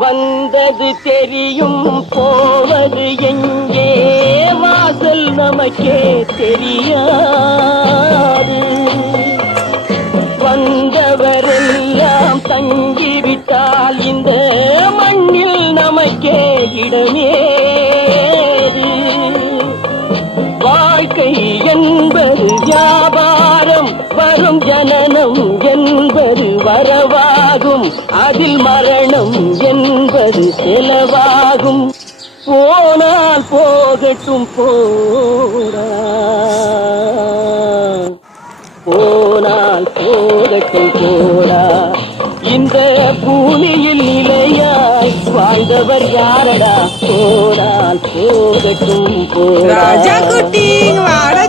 வந்தது தெரியும் போவது எங்கே வாசல் நமக்கே தெரியாது. வந்தவரெல்லாம் தங்கிவிட்டால் இந்த மண்ணில் நமக்கே இடமேது. வாழ்க்கை என்பது வியாபாரம், வரும் ஜனனம் என்பது வரவாகும், அதில் மரணம் என்பது செலவாகும். போனால் போகட்டும் போடா, போனால் போகட்டும் போடா. இந்த பூமியில் நிலையாய் வாழ்ந்தவர் யாரடா? போனால் போகட்டும் போடா. ராஜா குட்டி வாடா.